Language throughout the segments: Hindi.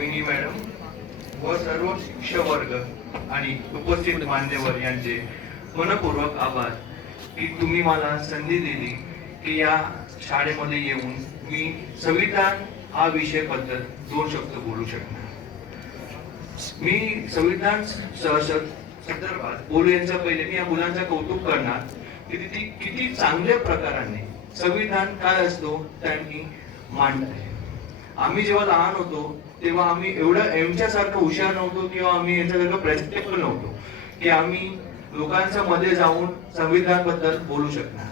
रोहिणी मॅडम व सर्व शिक्षक वर्ग आणि उपस्थित मान्यवर यांचे मनपूर्वक आभार की तुम्ही मला संधी दिली की या शाळेमध्ये येऊन मी संविधान हा विषय बद्दल 2 शब्द बोलू शकणार. मी संविधान संदर्भात बोलण्याच्या पहिले मी या मुलांचं कौतुक करणार की ती किती चांगल्या प्रकाराने संविधान काय असतो त्यांनी मांडलंय. आम्ही जेव्हा लहान होतो तेव्हा आम्ही यांच्यासारखं हुशार नव्हतो किंवा आम्ही यांच्यासारखं प्रॅक्टिकल नव्हतो की आम्ही लोकांच्या मध्ये जाऊन संविधान बद्दल बोलू शकणार.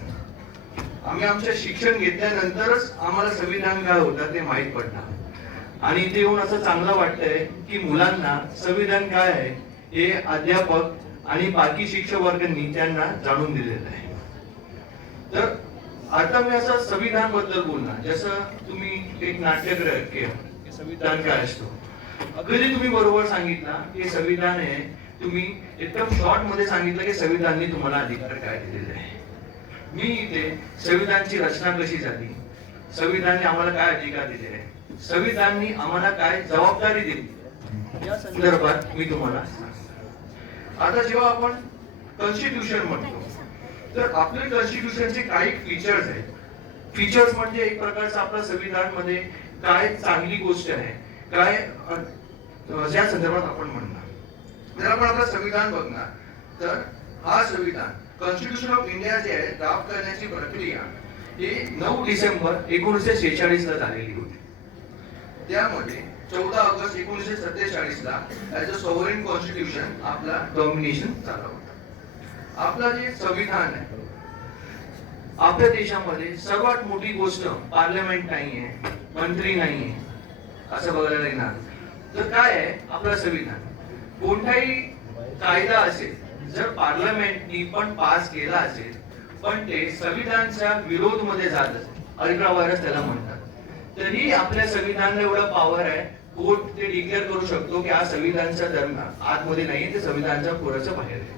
आम्ही आमचे शिक्षण घेतल्यानंतरच आम्हाला संविधान काय होतं ते माहीत पडणार आणि इथे येऊन असं चांगलं वाटतंय की मुलांना संविधान काय आहे हे अध्यापक आणि बाकी शिक्षक वर्गांनी त्यांना जाणून दिलेलं आहे. तर आता मी असं संविधान बद्दल बोलणार. जसं तुम्ही एक नाट्यगृह केलं संविधान काय असतो अगदी तुम्ही बरोबर सांगितलं की संविधान आहे. तुम्ही एकदम शॉर्ट मध्ये सांगितलं की संविधानाने तुम्हाला अधिकार काय दिलेले आहे. मी इथे संविधानाची रचना कशी झाली, संविधानाने आम्हाला काय अधिकार दिले आहे, संविधानाने आम्हाला काय जबाबदारी दिली या संदर्भात मी तुम्हाला सांगतो. आता जेव्हा आपण कॉन्स्टिट्यूशन म्हणतो तर आपल्या कॉन्स्टिट्यूशनचे काही फीचर्स आहेत. फीचर्स म्हणजे एक प्रकारचं आपल्या संविधान मध्ये काय चांगली गोष्ट आहे काय ज्या संदर्भात आपण म्हणणार. जर आपण आपलं संविधान बघणार तर हा संविधान कॉन्स्टिट्यूशन ऑफ इंडिया जे आहे ड्राफ्ट करण्याची प्रक्रिया ही 9 डिसेंबर 1946 ला झालेली होती. त्यामध्ये 14 ऑगस्ट 1947 ला ऍज अ सॉव्हरेन कॉन्स्टिट्यूशन आपला डॉमिनेशन झाला होता. आपला जे संविधान आहे आपल्या देशामध्ये सर्वात मोठी गोष्ट पार्लमेंट नाहीये, मंत्री नाहीये असं बघायला लागणार. तर काय आहे आपलं संविधान. कोणताही कायदा असेल जर पार्लमेंटनी पण पास केला असेल पण ते संविधानाच्या विरोध मध्ये जात असेल अल्ट्रा व्हायरस त्याला म्हणतात तरी आपल्या संविधानाला एवढा पॉवर आहे कोर्ट ते डिक्लेअर करू शकतो की हा संविधानाच्या दरम्यान आतमध्ये नाहीये ते संविधानाच्या पुराच्या बाहेर आहे.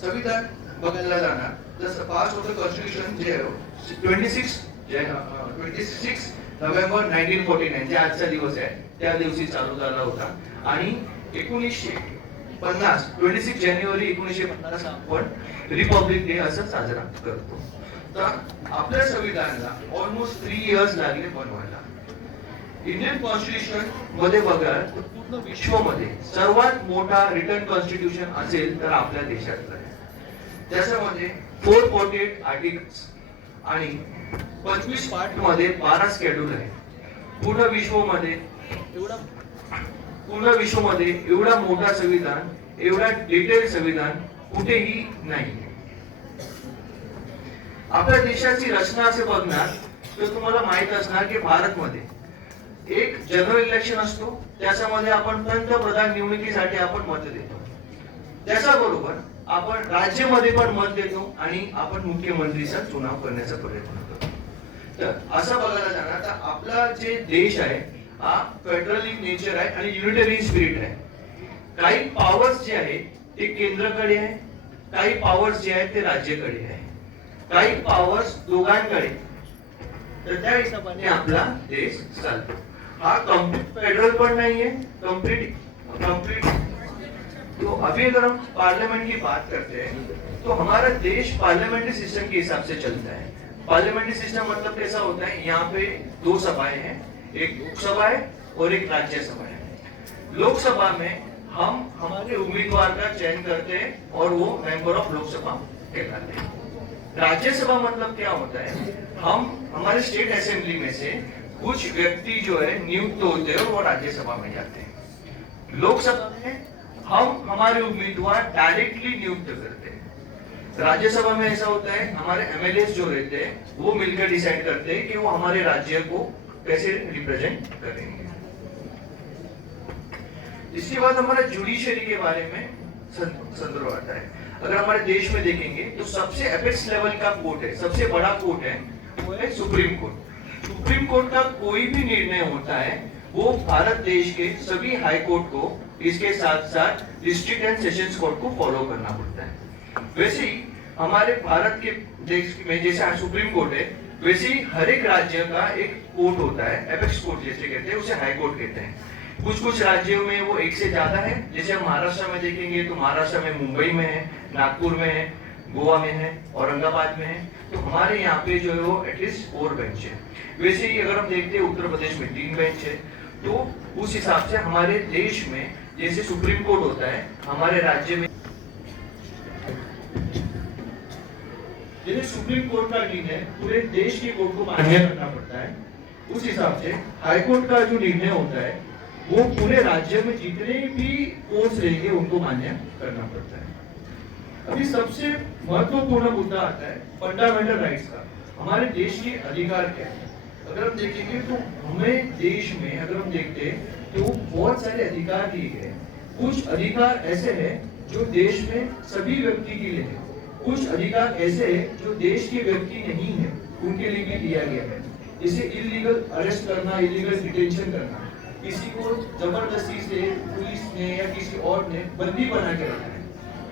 संविधान बघायला जाणार जसं पास होतं कॉन्स्टिट्यूशन जे 26 नोव्हेंबर 1949 जे आजचा दिवस आहे त्या दिवशी चालू झाला होता आणि 1950 26 जानेवारी 1950 आपण रिपब्लिक डे असं साजरा करतो. तर आपल्या संविधानाला ऑलमोस्ट 3 इयर्स लागले बनवायला. इंडियन कॉन्स्टिट्यूशन मध्ये बघाल तर पूर्ण विश्वामध्ये सर्वात मोठा रिटर्न कॉन्स्टिट्यूशन असेल तर आपल्या देशातलं आहे. त्याच्यामध्ये 448 आर्टिकल्स आणि 25 पार्ट मध्ये 12 शेड्यूल आहे. पूर्ण विश्वामध्ये एवढा मोठा संविधान एवढा डिटेल संविधान कुठेही नाही. आपल्या देशाची रचना असे बघणार तर तुम्हाला माहित असणार की भारतमध्ये एक जनरल इलेक्शन असतो त्याच्यामध्ये आपण पंतप्रधान निवडणुकीसाठी आपण मत देतो. त्याच्याबरोबर आपण राज्यामध्ये पण मत देतो आणि आपण मुख्यमंत्रीचा चुनाव करण्याचा प्रयत्न करतो. तर असं बघायला जाणार तर आपला जे देश आहे हा फेडरली नेचर आहे आणि युनिटरी स्पिरिट आहे. काही पॉवर्स जे आहे ते केंद्राकडे आहे, काही पॉवर्स जे आहे ते राज्याकडे आहे, काही पॉवर्स दोघांकडे. तर त्या हिशोबाने आपला देश चालतो. हा कंप्लीट फेडरल पण नाहीये कंप्लीट तो अभी अगर हम पार्लियामेंट की बात करते हैं तो हमारा देश पार्लियामेंट्री सिस्टम के हिसाब से चलता है. पार्लियामेंट्री सिस्टम मतलब कैसा होता है यहाँ पे 2 सभाएं हैं, एक लोकसभा है और एक राज्यसभा है. लोकसभा में हम हमारे उम्मीदवार का चयन करते हैं और वो मेंबर ऑफ लोकसभा कहलाते हैं. राज्यसभा मतलब क्या होता है हम हमारे स्टेट असेंबली में से कुछ व्यक्ति जो है नियुक्त होते हैं और वो राज्यसभा में जाते हैं. लोकसभा में हम हमारे उम्मीदवार डायरेक्टली नियुक्त करते हैं. राज्यसभा में ऐसा होता है हमारे एमएलए जो रहते हैं वो मिलकर डिसाइड करते हैं कि वो हमारे राज्य को कैसे रिप्रेजेंट करेंगे. इसके बाद हमारा जुडिशरी के बारे में संदर्भ आता है. अगर हमारे देश में देखेंगे तो सबसे एपेक्स लेवल का कोर्ट है, सबसे बड़ा कोर्ट है वो है सुप्रीम कोर्ट. सुप्रीम कोर्ट का कोई भी निर्णय होता है वो भारत देश के सभी हाई कोर्ट को इसके साथ साथ डिस्ट्रिक्ट एंड सेशंस कोर्ट को फॉलो करना पड़ता है. वैसे ही हमारे भारत के देश में जैसे सुप्रीम कोर्ट है वैसे ही हर एक राज्य का एक कोर्ट होता है, एपेक्स कोर्ट जैसे कहते हैं, उसे हाई कोर्ट कहते हैं। कुछ कुछ राज्यों में वो एक से ज्यादा है, जैसे हम महाराष्ट्र में देखेंगे तो महाराष्ट्र में मुंबई में है, नागपुर में है, गोवा में है, औरंगाबाद में है। तो हमारे यहाँ पे जो है वो एटलीस्ट 4 बेंच है। वैसे ही अगर हम देखते हैं उत्तर प्रदेश में 3 बेंच है। तो उस हिसाब से हमारे देश में जैसे सुप्रीम कोर्ट होता है, हमारे राज्य में जैसे सुप्रीम कोर्ट का निर्णय पूरे देश के कोर्ट को मान्य करना पड़ता है, उस हिसाब से हाई कोर्ट का जो निर्णय होता है वो पूरे राज्य में जितने भी कोर्ट्स रहेंगे उनको मान्य करना पड़ता है। अभी सबसे महत्वपूर्ण मुद्दा आता है फंडामेंटल राइट्स का। हमारे देश के अधिकार क्या है? अगर हम देखेंगे तो हमें देश में अगर हम देखते हैं तो बहुत सारे अधिकार दिए गए। कुछ अधिकार ऐसे हैं जो देश में सभी व्यक्ति के लिए है, कुछ अधिकार ऐसे हैं जो देश के व्यक्ति नहीं है उनके लिए भी दिया गया है। जैसे इलीगल अरेस्ट करना, इलीगल डिटेंशन करना, किसी को जबरदस्ती से पुलिस ने या किसी और ने बंदी बना के रखा है,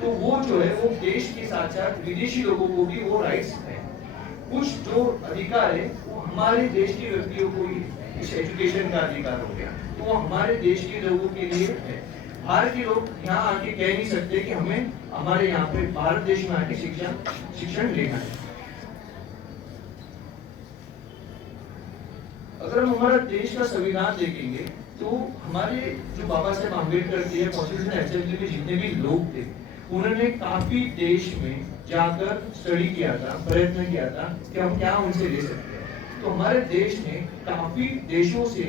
तो वो जो है वो देश के साथ साथ विदेशी लोगों को भी वो राइट्स है। कुछ जो अधिकार है वो हमारे देश के व्यक्तियों को ही, इस एजुकेशन का अधिकार हो गया तो वो हमारे देश के लोगों के लिए है। बाहर के लोग यहाँ आके कह नहीं सकते कि हमें हमारे यहाँ पे भारत देश में आके शिक्षण लेना है। अगर हम हमारा देश का संविधान देखेंगे तो हमारे जो बाबा साहेब आम्बेडकर के कॉन्स्टिट्यूशन असेंबली में जितने भी लोग थे उन्होंने काफी देश में जाकर स्टडी किया था, प्रयत्न किया था कि हम क्या उनसे ले सकते हैं। तो हमारे देश ने काफी देशों से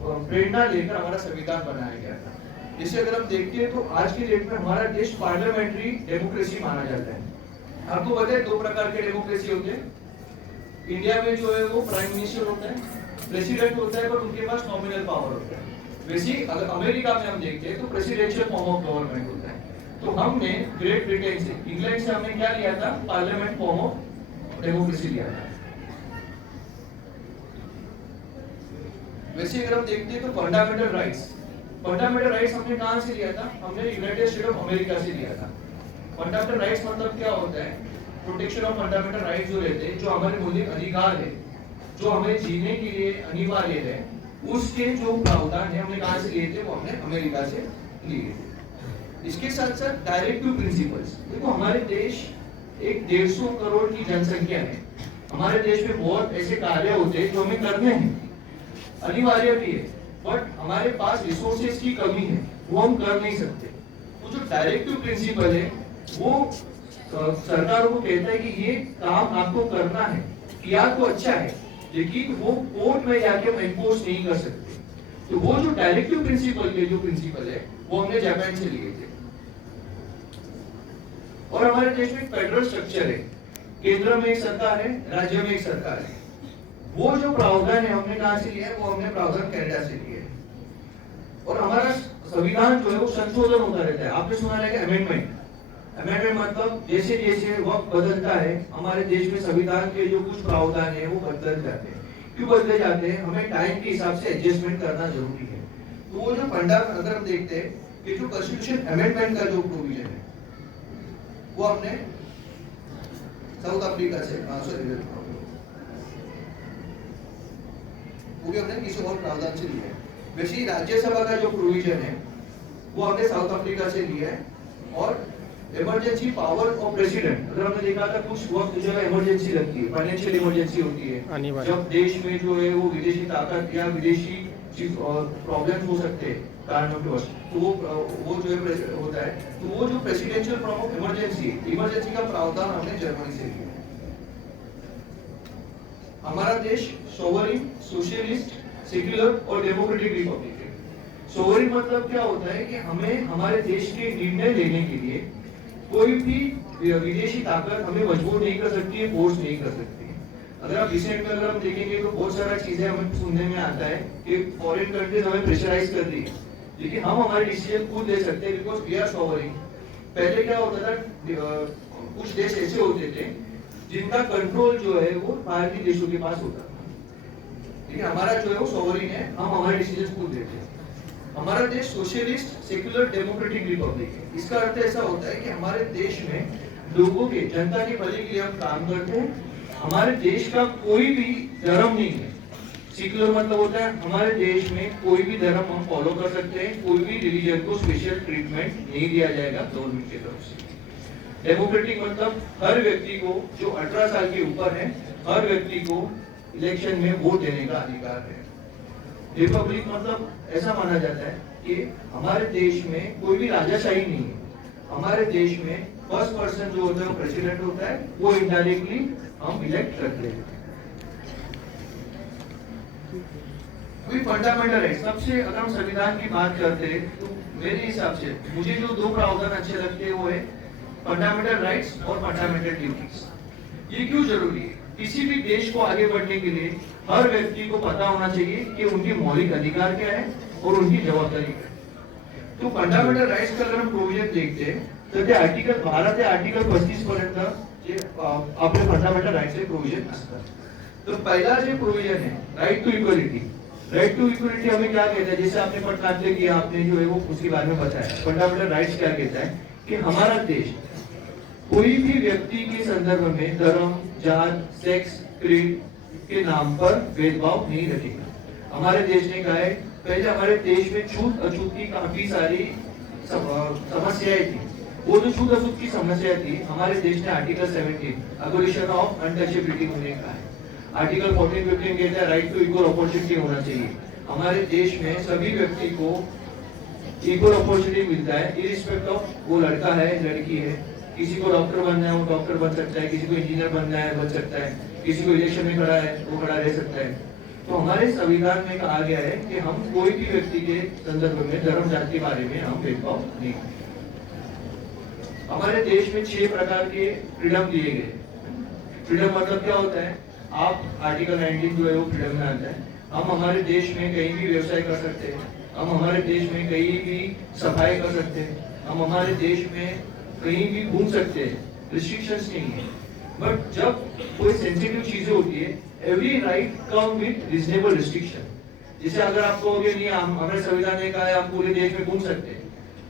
प्रेरणा लेकर हमारा संविधान बनाया गया था। जैसे अगर हम देखते हैं तो आज की डेट में हमारा देश पार्लियामेंट्री डेमोक्रेसी माना जाता है। आपको पता है 2 प्रकार के डेमोक्रेसी होते हैं। इंडिया में जो है वो प्राइम मिनिस्टर होता है, प्रेसिडेंट होता है, पर उनके पास नॉमिनल पावर होता है। वैसे अगर अमेरिका में हम देखते हैं तो प्रेसिडेंशियल फॉर्म ऑफ गवर्नमेंट होता है। तो हमने ग्रेट ब्रिटेन से, इंग्लैंड से हमने क्या लिया था? पार्लियामेंट फॉर्म ऑफ डेमोक्रेसी लिया था। वैसे अगर हम देखते हैं तो फंडामेंटल राइट्स हमने कहां से लिया था? हमने यूनाइटेड स्टेट ऑफ अमेरिका से लिया था। फंडामेंटल राइट्स मतलब क्या होता है? प्रोटेक्शन ऑफ फंडामेंटल राइट्स जो रहते हैं, जो हमारे मौलिक अधिकार है, जो हमें जीने के लिए अनिवार्य है, उसके जो प्रावधान है हमने कहां से लिए थे? वो हमने अमेरिका से लिए थे। इसके साथ साथ डायरेक्टिव प्रिंसिपल्स। देखो हमारे देश एक 150 करोड़ की जनसंख्या है। हमारे देश में बहुत ऐसे कार्य होते हैं जो हमें करने हैं, अनिवार्य भी है, बट हमारे पास रिसोर्सेज की कमी है, वो हम कर नहीं सकते। वो जो डायरेक्टिव प्रिंसिपल है वो सरकारों को कहता है कि ये काम आपको करना है, किया तो अच्छा है, लेकिन वो कोर्ट में जाके हम एनफोर्स नहीं कर सकते। तो वो जो डायरेक्टिव प्रिंसिपल के जो प्रिंसिपल है वो हमने जापान से लिए थे। और हमारे देश में फेडरल स्ट्रक्चर है, केंद्र में एक सरकार है, राज्य में एक सरकार है। वो जो प्रावधान है हमने कहां से लिया है? वो हमने प्रावधान कनाडा से लिया है। और हमारा संविधान जो है वो संशोधन होता रहता है। आपने सुना रहेगा अमेंडमेंट मतलब जैसे जैसे वक्त बदलता है हमारे देश में संविधान के जो कुछ प्रावधान है वो बदल जाते हैं। क्यों बदले जाते हैं? हमें टाइम के हिसाब से एडजस्टमेंट करना जरूरी है। तो वो जो अगर हम देखते हैं कि जो कॉन्स्टिट्यूशन अमेंडमेंट का जो प्रोविजन है वो हमने साउथ अफ्रीका से वो भी हमने किसी और प्रावधान से लिया है। वैसे ही राज्यसभा का जो प्रोविजन है वो हमने साउथ अफ्रीका से लिया है। और इमरजेंसी पावर ऑफ प्रेसिडेंट, अगर हमने देखा था कुछ वक्त जो है इमरजेंसी लगती है, फाइनेंशियल इमरजेंसी होती है, जब देश में जो है वो विदेशी ताकत या विदेशी प्रॉब्लम्स हो सकते हैं कारणों के वजह, तो वो जो है होता है। तो वो जो प्रेसिडेंशियल फॉर्म ऑफ इमरजेंसी का प्रावधान हमने जर्मनी से लिया। हमारा देश सोवरिन, सोशलिस्ट, सेक्युलर और डेमोक्रेटिक रिपब्लिक है। सोवरिन मतलब क्या होता है कि हमें हमारे देश के निर्णय लेने के लिए कोई भी विदेशी ताकत हमें मजबूर नहीं कर सकती है, फोर्स नहीं कर सकती है। अगर आप रिसेंट में अगर हम देखेंगे तो बहुत सारा चीजें हमें सुनने में आता है कि फॉरेन कंट्रीज हमें प्रेशराइज कर रही है, लेकिन हम हमारे डिसीजन खुद ले सकते हैं बिकॉज वी आर सोवरिन। पहले क्या होता था, कुछ देश ऐसे होते थे जिनका कंट्रोल जो है वो बाहरी देशों के पास होता था, लेकिन हमारा जो है वो सोवरिन है, हम हमारे डिसीजन खुद लेते हैं। हमारा देश सोशलिस्ट, सेक्युलर, डेमोक्रेटिक रिपब्लिक है। इसका अर्थ ऐसा होता है कि हमारे देश में लोगों के, जनता के भले के लिए हम काम करते हैं हमारे देश का कोई भी धर्म नहीं है। सेक्युलर मतलब होता है हमारे देश में कोई भी धर्म हम फॉलो कर सकते हैं, कोई भी रिलीजन को स्पेशल ट्रीटमेंट नहीं दिया जाएगा गवर्नमेंट की तरफ से। डेमोक्रेटिक मतलब हर व्यक्ति को जो 18 साल के ऊपर है, हर व्यक्ति को इलेक्शन में वोट देने का अधिकार है। रिपब्लिक मतलब ऐसा माना जाता है कि हमारे देश में कोई भी राजाशाही नहीं है। हमारे देश में फर्स्ट पर्सन जो होता है वो प्रेसिडेंट होता है, वो इनडायरेक्टली हम इलेक्ट करते हैं। कोई फंडामेंटल है सबसे, अगर हम संविधान की बात करते हैं तो मेरे हिसाब से मुझे जो दो प्रावधान अच्छे लगते हैं वो है फंडामेंटल राइट्स और फंडामेंटल ड्यूटीज। ये क्यों जरूरी है? किसी भी देश को आगे बढ़ने के लिए हर व्यक्ति को पता होना चाहिए कि उनके मौलिक अधिकार क्या है और उनकी जबाबदारी क्या है। तो फंडामेंटल राइट्स का अगर हम प्रोविजन देखते हैं तर ते आर्टिकल 12 ते आर्टिकल 35 पर्यंत जे आपले फंडामेंटल राइट्सचे प्रोविजन असतात। तो पहला जो प्रोविजन है right to equality. Right to equality हमें क्या कहता है? जैसे आपने पटनाट्य किया, आपने जो है वो उसके बारे में बताया। फंडामेंटल राइट्स क्या कहता है कि हमारा देश कोई भी व्यक्ति के संदर्भ में धर्म, जात, सेक्स, क्रीड के नाम पर भेदभाव नहीं रखेगा। हमारे देश ने कहा है, पहले हमारे देश में छूत अछूत की काफी सारी समस्याएं थी। वो जो छूत अछूत की समस्या थी, हमारे देश ने आर्टिकल 17 अबोलिशन ऑफ अनटचेबिलिटी होने कहा है। आर्टिकल 14-15 कहता है राइट टू इक्वल अपॉर्चुनिटी होना चाहिए। हमारे देश में सभी व्यक्ति को इक्वल अपॉर्चुनिटी मिलता है, इरिस्पेक्ट ऑफ वो लड़का है लड़की है। किसी को डॉक्टर बनना है वो डॉक्टर बन सकता है, किसी को इंजीनियर बनना है बन सकता है, किसी को इलेक्शन में खड़ा है वो खड़ा रह सकता है। तो हमारे संविधान में कहा गया है कि हम कोई भी व्यक्ति के संदर्भ में धर्म जाति के बारे में हम भेदभाव नहीं करते। हमारे देश में 6 प्रकार के फ्रीडम दिए गए। फ्रीडम मतलब क्या होता है? आप आर्टिकल 19 जो है वो फ्रीडम में आता है। हम हमारे देश में कहीं भी व्यवसाय कर सकते हैं, हम हमारे देश में कहीं भी सफाई कर सकते हैं, हम हमारे देश में कहीं भी घूम सकते हैं, रिस्ट्रिक्शंस नहीं है। बट जब कोई सेंसिटिव चीजें होती है, every right come with reasonable restriction. जैसे अगर आप कहोगे नहीं हमारे संविधान ने कहा है हम पूरे देश में घूम सकते हैं,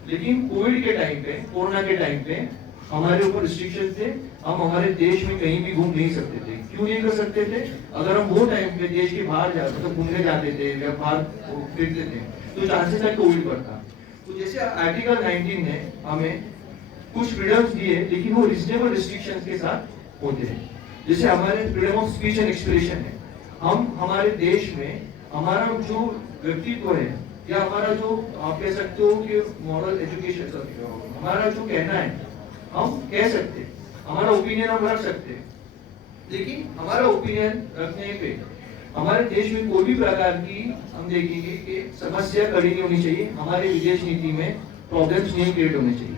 लेकिन कोविड के टाइम पे, कोरोना के टाइम पे हमारे ऊपर रिस्ट्रिक्शन थे, हम हमारे देश में कहीं भी घूम नहीं सकते थे। क्यों नहीं कर सकते थे? अगर हम वो टाइम पे देश के बाहर जाते तो घूमने जाते थे या बाहर फिरते थे तो चांसेस है कोविड बढ़ता। तो जैसे आर्टिकल 19 ने हमें कुछ फ्रीडम्स दिए, लेकिन वो रीजनेबल रिस्ट्रिक्शंस के साथ होते हैं। जैसे हमारे freedom of speech and expression है। हम हमारे देश में हमारा जो व्यक्तित्व है या हमारा जो आप कह सकते हो कि मॉरल एजुकेशन, हमारा जो कहना है हम कह सकते हैं, हमारा ओपिनियन हम रख सकते हैं, लेकिन हमारा ओपिनियन रखने पे हमारे देश में कोई भी प्रकार की हम देखेंगे कि समस्या खड़ी नहीं होनी चाहिए, हमारे विदेश नीति में प्रॉब्लम्स नहीं क्रिएट होने चाहिए।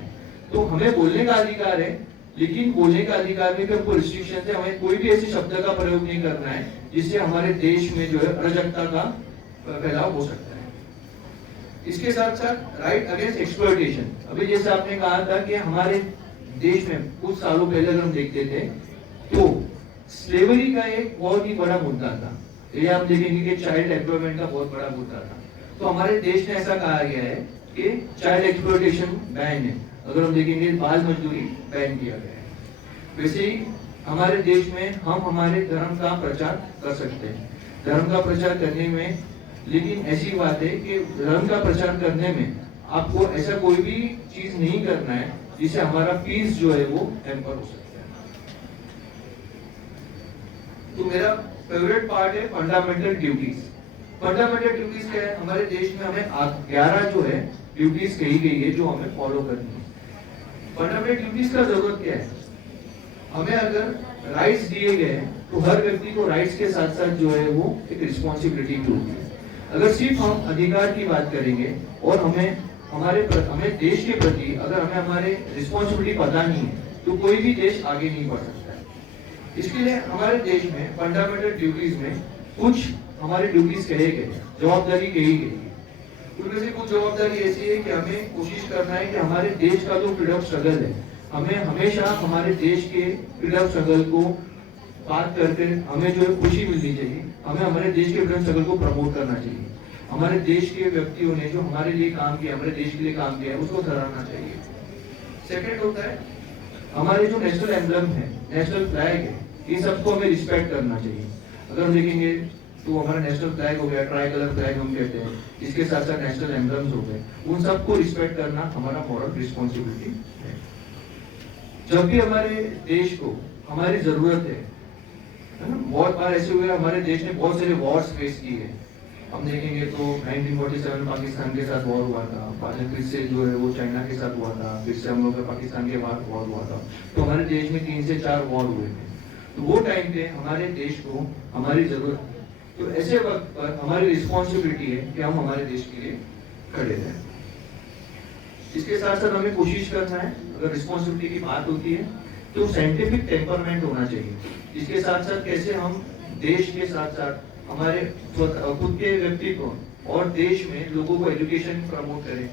तो हमें बोलने का अधिकार है, लेकिन बोलने का अधिकार में भी हमको रिस्ट्रिक्शन है। हमें कोई भी ऐसे शब्द का प्रयोग नहीं करना है जिससे हमारे देश में जो है अराजकता का फैलाव हो सकता है। इसके साथ साथ राइट अगेंस्ट एक्सप्लॉयटेशन। अभी जैसे आपने कहा था कि हमारे देश में कुछ सालों पहले अगर हम देखते थे तो स्लेवरी का एक बहुत ही बड़ा मुद्दा था। ये हम देखेंगे कि चाइल्ड एम्प्लॉयमेंट का बहुत बड़ा मुद्दा था। तो हमारे देश में ऐसा कहा गया है कि चाइल्ड एक्सप्लॉयटेशन बैन है। अगर हम देखेंगे बाल मजदूरी बैन किया गया है। वैसे ही हमारे देश में हम हमारे धर्म का प्रचार कर सकते हैं, धर्म का प्रचार करने में, लेकिन ऐसी बात है कि धर्म का प्रचार करने में आपको ऐसा कोई भी चीज नहीं करना है जिससे हमारा पीस जो है वो हैम्पर हो सकता है। तो मेरा फेवरेट पार्ट है फंडामेंटल ड्यूटीज। फंडामेंटल ड्यूटीज क्या है? हमारे देश में हमें 11 जो है ड्यूटीज कही गई है जो हमें फॉलो करनी है। फंडामेंटल ड्यूटीज का जरूरत क्या है? हमें अगर राइट्स दिए गए तो हर व्यक्ति को राइट्स के साथ साथ जो है वो एक रिस्पॉन्सिबिलिटी भी होती है। अगर सिर्फ हम अधिकार की बात करेंगे और हमें देश के प्रति अगर हमें हमारे रिस्पॉन्सिबिलिटी पता नहीं है तो कोई भी देश आगे नहीं बढ़ सकता है। इसके लिए हमारे देश में फंडामेंटल ड्यूटीज में कुछ हमारे ड्यूटीज कहे गए, जवाबदारी कही गई। उनमें से कुछ जवाबदारी ऐसी है कि हमें कोशिश करना है कि हमारे देश का जो फ्रीडम स्ट्रगल है, हमें हमेशा हमारे देश के फ्रीडम स्ट्रगल को बात करके हमें जो है खुशी मिलनी चाहिए। हमें हमारे देश के फ्रीडम स्ट्रगल को प्रमोट करना चाहिए। हमारे देश के व्यक्तियों ने जो हमारे लिए काम किया, हमारे देश के लिए काम किया है, उसको सराहना चाहिए। सेकंड होता है हमारे जो नेशनल एम्बलम है, नेशनल फ्लैग है, इन सबको हमें रिस्पेक्ट करना चाहिए। अगर हम देखेंगे तो हमारा नेशनल फ्लैग हो गया, ट्राई कलर फ्लैग हम कहते हैं, इसके साथ साथ नेशनल एम्बलम्स हो गए, उन सबको रिस्पेक्ट करना हमारा मॉरल रिस्पॉन्सिबिलिटी है। जब भी हमारे देश को हमारी जरूरत है ना, बहुत बार ऐसे हुए हमारे देश ने बहुत सारे वॉर्स फेस किए। हम देखेंगे तो 1947 पाकिस्तान के साथ वॉर हुआ था, बाद में फिर से जो है वो चाइना के साथ हुआ था, फिर से हम लोग का पाकिस्तान के बाद वॉर हुआ था। तो हमारे देश में 3 से 4 वॉर हुए थे। तो वो टाइम पे हमारे देश को हमारी जरूरत है, तो ऐसे वक्त पर हमारी रिस्पॉन्सिबिलिटी है कि हम हमारे देश के लिए खड़े रहें। इसके साथ साथ हमें कोशिश करना है, अगर रिस्पॉन्सिबिलिटी की बात होती है तो साइंटिफिक टेम्परमेंट होना चाहिए। इसके साथ साथ कैसे हम देश के साथ साथ हमारे खुद के व्यक्तित्व और देश में लोगों को एजुकेशन प्रमोट करें,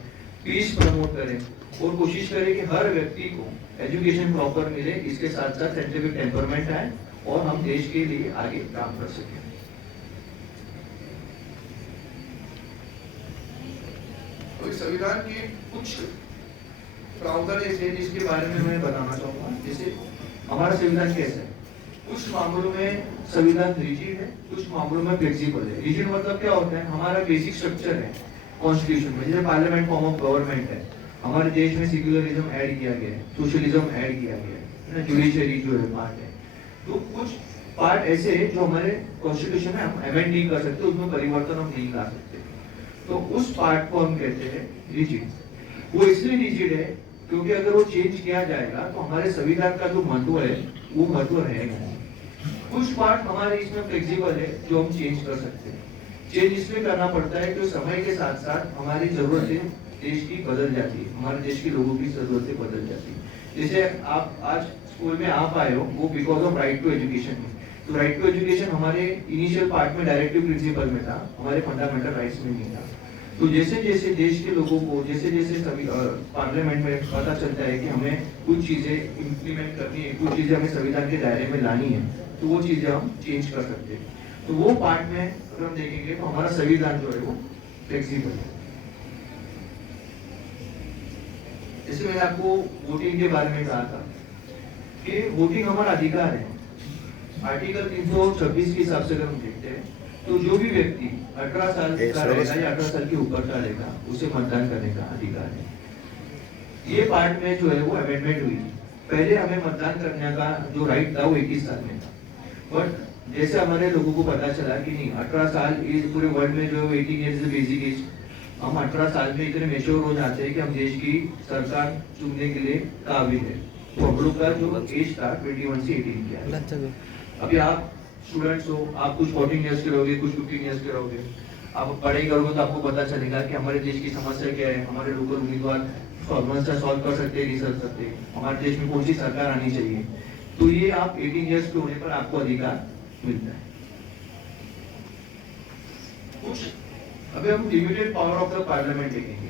पीस प्रमोट करें और कोशिश करें कि हर व्यक्ति को एजुकेशन प्रॉपर मिले। इसके साथ साथ साइंटिफिक टेम्परमेंट आए और हम देश के लिए आगे काम कर सकें। तो संविधान के कुछ प्रावधान ऐसे हैं जिसके बारे में मैं बताना चाहूंगा। जैसे हमारा संविधान कैसा है, कुछ मामलों में संविधान रिजिड है, कुछ मामलों में फ्लेक्सिबल है। रिजिड मतलब क्या होता है, हमारा बेसिक स्ट्रक्चर है कॉन्स्टिट्यूशन में, जैसे पार्लियामेंट फॉर्म ऑफ गवर्नमेंट है, हमारे देश में सेक्युलरिज्म ऐड किया गया है, सोशलिज्म ऐड किया गया है, जुडिशरी जो है पार्ट है। तो कुछ पार्ट ऐसे है जो हमारे कॉन्स्टिट्यूशन में हम अमेंड नहीं कर सकते, उसमें परिवर्तन हम नहीं ला सकते, तो उस पार्ट को हम कहते हैं रिजिड। वो इसलिए रिजिड है क्योंकि अगर वो चेंज किया जाएगा तो हमारे संविधान का जो महत्व है वो महत्व रहेगा। कुछ पार्ट हमारे इसमें फ्लेक्सिबल है जो हम चेंज कर सकते हैं। चेंज इसलिए करना पड़ता है कि समय के साथ साथ हमारी जरूरतें देश की बदल जाती है, हमारे देश के लोगों की जरूरतें बदल जाती है। जैसे आप आज स्कूल में आप आए हो वो because of right to education है। तो राइट टू एजुकेशन हमारे इनिशियल पार्ट में डायरेक्टिव प्रिंसिपल में था, हमारे फंडामेंटल राइट्स में नहीं था। तो जैसे जैसे देश के लोगों को जैसे जैसे पार्लियामेंट में पता चलता है कि हमें कुछ चीजें इम्प्लीमेंट करनी है, कुछ चीजें हमें संविधान के दायरे में लानी है, तो वो चीजें हम चेंज कर सकते हैं। तो वो पार्ट में अगर हम देखेंगे तो हमारा संविधान जो है वो फ्लेक्सिबल है। जैसे मैंने आपको वोटिंग के बारे में कहा था कि वोटिंग हमारा अधिकार है। आर्टिकल 326 के हिसाब से अगर हम देखते हैं तो जो भी व्यक्ति 18 साल का रहेगा या 18 साल के ऊपर का रहेगा उसे मतदान करने का अधिकार है। ये पार्ट में जो है वो अमेंडमेंट हुई। पहले हमें मतदान करने का जो राइट था वो 21 साल में था, बट जैसे हमारे लोगों को पता चला कि नहीं 18 साल एज पूरे वर्ल्ड में जो 18 ईयर्स बेसिक एज, हम 18 साल में इतने मेच्योर हो जाते हैं कि हम देश की सरकार चुनने के लिए काबिल है। तो हम लोग का जो एज था 21 से 18 किया। अभी आप स्टूडेंट्स हो, आप कुछ 14 ईयर्स के रहोगे, कुछ 15 ईयर्स के रहोगे, आप पढ़ाई करोगे तो आपको पता चलेगा कि हमारे देश की समस्या क्या है, हमारे लोकल उम्मीदवार समस्या सॉल्व कर सकते हैं, नहीं कर सकते, हमारे देश में कौन सी सरकार आनी चाहिए। तो ये आप 18 ईयर्स के होने पर आपको अधिकार मिलता है। कुछ अभी हम limited power of the parliament देखेंगे।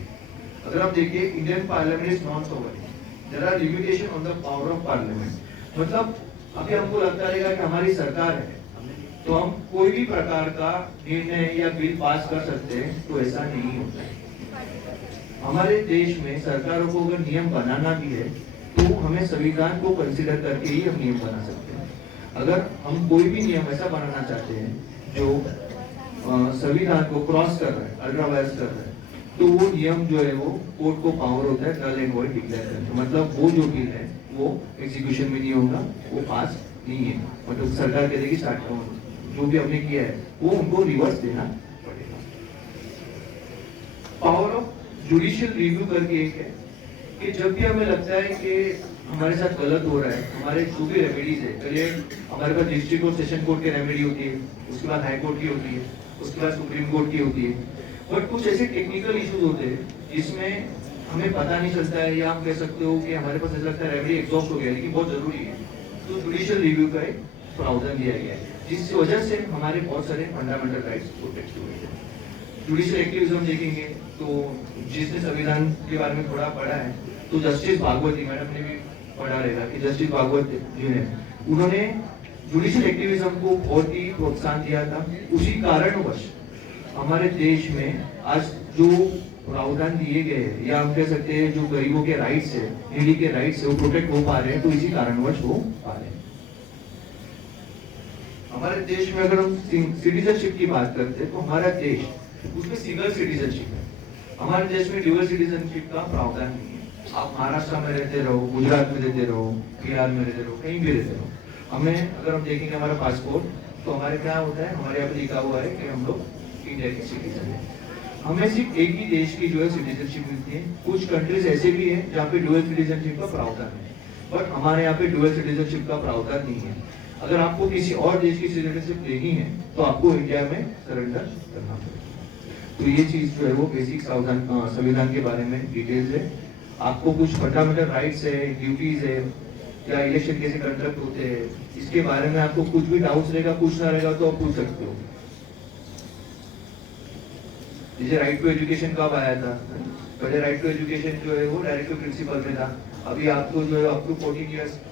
अगर आप देखिए Indian parliament is non sovereign, there are limitation on the power of parliament. मतलब अभी हमको लगता रहेगा कि हमारी सरकार है तो हम कोई भी प्रकार का निर्णय या बिल पास कर सकते हैं, तो ऐसा नहीं होता है। हमारे देश में सरकारों को अगर नियम बनाना भी है तो हमें संविधान को कंसीडर करके ही हम नियम बना सकते हैं। अगर हम कोई भी नियम ऐसा बनाना चाहते हैं जो संविधान को क्रॉस कर रहा है, अल्ट्रावायलेंस कर रहा है, तो वो नियम जो है वो कोर्ट को पावर होता है नल एंड वॉइड डिक्लेयर करने। मतलब वो जो बिल है वो एग्जीक्यूशन में नहीं होगा, वो पास नहीं है। मतलब सरकार कहेगी स्टार्ट जो भी हमने किया है वो उनको रिवर्स देना पड़ेगा। पावर ऑफ जुडिशियल रिव्यू करके एक है कि जब भी हमें लगता है कि हमारे साथ गलत हो रहा है, हमारे जो भी रेमेडीज है, पहले हमारे पास डिस्ट्रिक्ट और सेशन कोर्ट की रेमेडी होती है, उसके बाद हाई कोर्ट की होती है, उसके बाद सुप्रीम कोर्ट की होती है। बट कुछ ऐसे टेक्निकल इश्यूज होते हैं जिसमें हमें पता नहीं चलता है, या हम कह सकते हो कि हमारे पास ऐसा लगता है रेमेडी एग्जॉस्ट हो गया लेकिन बहुत जरूरी है, तो जुडिशियल रिव्यू का एक प्रावधान दिया गया है, जिस वजह से हमारे बहुत सारे फंडामेंटल राइट्स प्रोटेक्ट हुए हैं। जुडिशियल एक्टिविज्म देखेंगे तो जिसने संविधान के बारे में थोड़ा पढ़ा है तो जस्टिस भागवती मैडम ने भी पढ़ा रहेगा कि जस्टिस भागवत जो है उन्होंने जुडिशियल एक्टिविज्म को बहुत ही प्रोत्साहन दिया था। उसी कारणवश हमारे देश में आज जो प्रावधान दिए गए हैं या हम कह सकते हैं जो गरीबों के राइट्स है, नीडी के राइट्स है, वो प्रोटेक्ट हो पा रहे हैं, तो इसी कारणवश हो पा रहे हैं। हमारे देश में अगर हम सिटीजनशिप की बात करते हैं तो हमारा देश उसमें सिंगल सिटीजनशिप है। हमारे देश में ड्यूअल सिटीजनशिप का प्रावधान नहीं है। आप महाराष्ट्र में रहते रहो, गुजरात में रहते रहो, बिहार में रहते रहो, कहीं भी रहते रहो, हमें अगर हम देखेंगे हमारा पासपोर्ट तो हमारे क्या होता है, हमारे यहाँ पे लिखा हुआ है कि हम लोग इंडिया के सिटीजन हैं। हमें सिर्फ एक ही देश की जो है सिटीजनशिप मिलती है। कुछ कंट्रीज ऐसे भी हैं जहाँ पे ड्यूअल सिटीजनशिप का प्रावधान है, बट हमारे यहाँ पे ड्यूअल सिटीजनशिप का प्रावधान नहीं है। अगर आपको किसी और देश की सिटीजनशिप लेनी है तो आपको इंडिया में सरेंडर करना पड़ेगा। तो ये चीज जो है वो बेसिक संविधान के बारे में डिटेल्स है। आपको कुछ फंडामेंटल राइट्स है, ड्यूटीज है, या इलेक्शन कैसे कंडक्ट होते हैं, इसके बारे में आपको कुछ भी डाउट्स रहेगा, पूछना रहेगा तो आप पूछ सकते हो। जैसे राइट टू एजुकेशन कब आया था? पहले राइट टू एजुकेशन जो है वो डायरेक्ट टू प्रिंसिपल में था। अभी आपको जो है अप टू 14 इयर्स